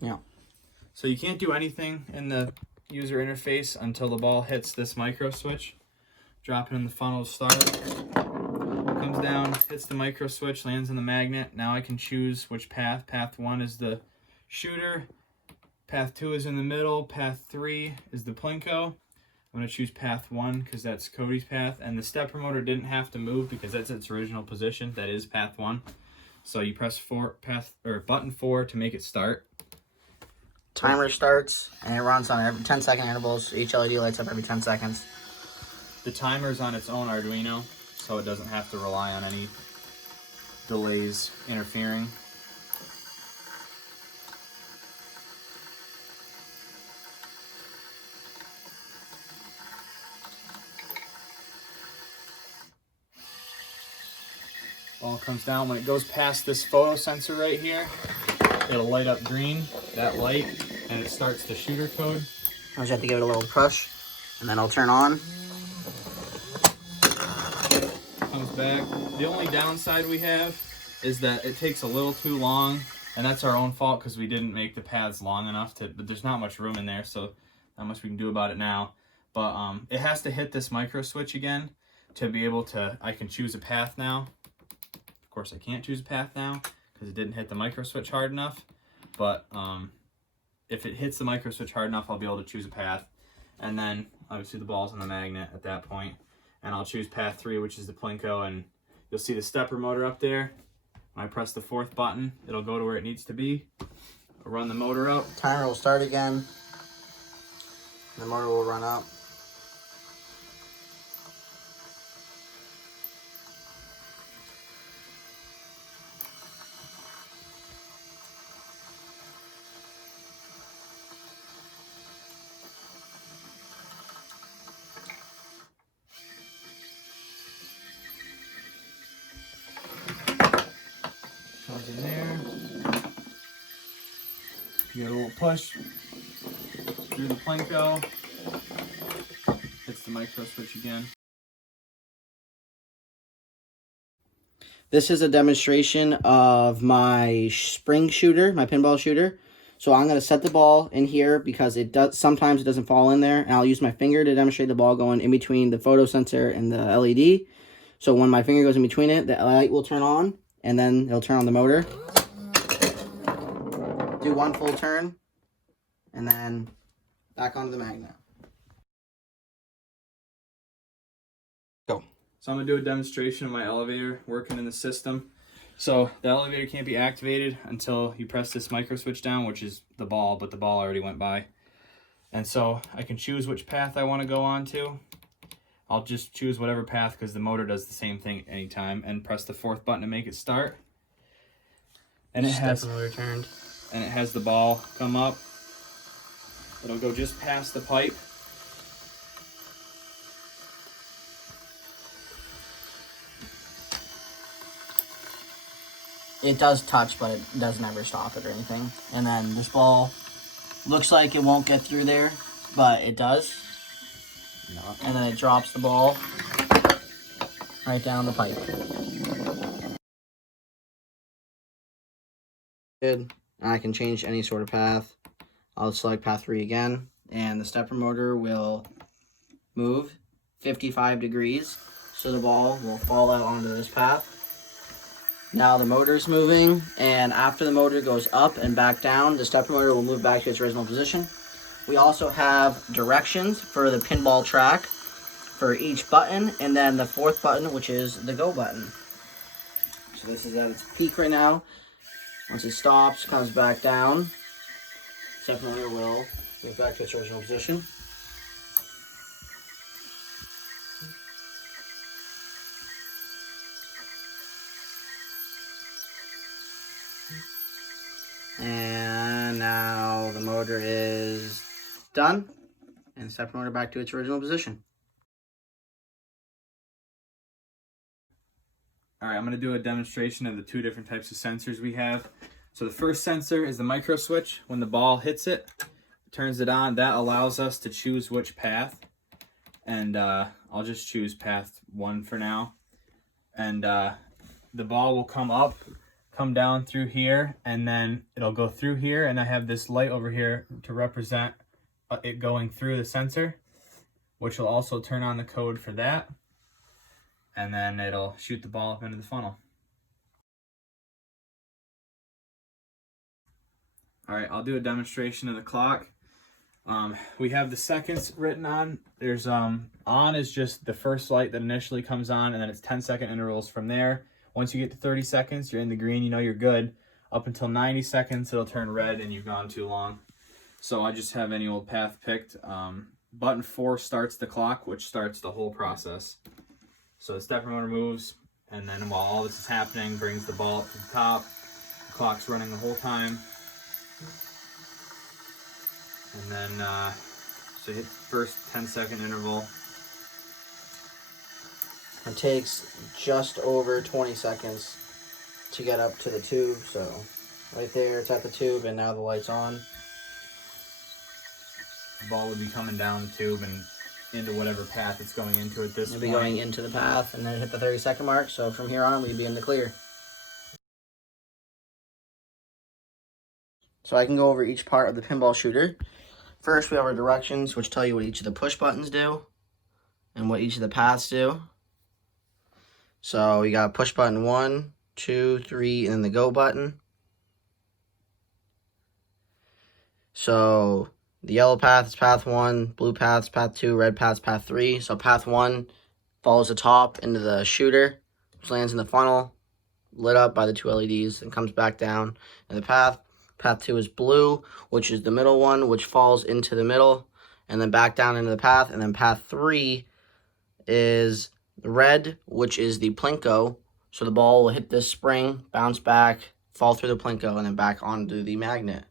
Yeah. So you can't do anything in the user interface until the ball hits this micro switch. Drop it in the funnel to start. Comes down, hits the micro switch, lands in the magnet. Now I can choose which path. Path 1 is the shooter. Path 2 is in the middle. Path 3 is the plinko. I'm going to choose path 1 because that's Cody's path. And the stepper motor didn't have to move because that's its original position. That is path 1. So you press button 4 to make it start. Timer starts, and it runs on every 10-second intervals. Each LED lights up every 10 seconds. The timer's on its own Arduino, so it doesn't have to rely on any delays interfering. Ball comes down. When it goes past this photo sensor right here, it'll light up green, that light, and it starts the shooter code. I just have to give it a little push, and then it'll turn on. Comes back. The only downside we have is that it takes a little too long, and that's our own fault because we didn't make the paths long enough but there's not much room in there, so not much we can do about it now. But it has to hit this micro switch again to be able to, I can choose a path now. Of course, I can't choose a path now because it didn't hit the micro switch hard enough. But if it hits the micro switch hard enough, I'll be able to choose a path. And then obviously the ball's on the magnet at that point. And I'll choose path 3, which is the plinko, and you'll see the stepper motor up there. When I press the 4th button, it'll go to where it needs to be. I'll run the motor up. Timer will start again. The motor will run up. Comes in there. You get a little push through the plinko. Hits the micro switch again. This is a demonstration of my spring shooter, my pinball shooter. So I'm going to set the ball in here because sometimes it doesn't fall in there. And I'll use my finger to demonstrate the ball going in between the photo sensor and the LED. So when my finger goes in between it, the light will turn on, and then it'll turn on the motor. Do one full turn, and then back onto the magnet. Go. So I'm going to do a demonstration of my elevator working in the system. So the elevator can't be activated until you press this micro switch down, which is the ball, but the ball already went by. And so I can choose which path I want to go on to. I'll just choose whatever path because the motor does the same thing anytime, and press the 4th button to make it start. And it has the ball come up. It'll go just past the pipe. It does touch, but it doesn't ever stop it or anything. And then this ball looks like it won't get through there, but it does. No. And then it drops the ball right down the pipe. Good. And I can change any sort of path. I'll select path 3 again, and the stepper motor will move 55 degrees, so the ball will fall out onto this path. Now the motor's moving, and after the motor goes up and back down, the stepper motor will move back to its original position. We also have directions for the pinball track for each button, and then the 4th button, which is the go button. So this is at its peak right now. Once it stops, comes back down, stepper motor will move back to its original position. And now the motor is done, and stepper motor back to its original position. All right, I'm going to do a demonstration of the 2 different types of sensors we have. So the first sensor is the micro switch. When the ball hits it, turns it on. That allows us to choose which path. And I'll just choose path 1 for now. And the ball will come come down through here, and then it'll go through here, and I have this light over here to represent it going through the sensor, which will also turn on the code for that, and then it'll shoot the ball up into the funnel. All right, I'll do a demonstration of the clock. We have the seconds written on. There's on is just the first light that initially comes on, and then it's 10-second intervals from there. Once you get to 30 seconds, you're in the green, you know you're good. Up until 90 seconds, it'll turn red and you've gone too long. So I just have any old path picked. Button 4 starts the clock, which starts the whole process. So the stepper motor moves, and then while all this is happening, brings the ball up to the top. The clock's running the whole time. And then, so hit the first 10-second interval. It takes just over 20 seconds to get up to the tube, so right there, it's at the tube, and now the light's on. The ball would be coming down the tube and into whatever path it's going into at this point. It'll be going into the path, and then hit the 30-second mark, so from here on, we'd be in the clear. So I can go over each part of the pinball shooter. First, we have our directions, which tell you what each of the push buttons do and what each of the paths do. So you got push button 1, 2, 3, and then the go button. So the yellow path is path 1, blue path is path 2, red path is path 3. So path 1 follows the top into the shooter, which lands in the funnel, lit up by the 2 LEDs, and comes back down in the path. Path 2 is blue, which is the middle one, which falls into the middle, and then back down into the path. And then path 3 is red, which is the plinko. So the ball will hit this spring, bounce back, fall through the plinko, and then back onto the magnet.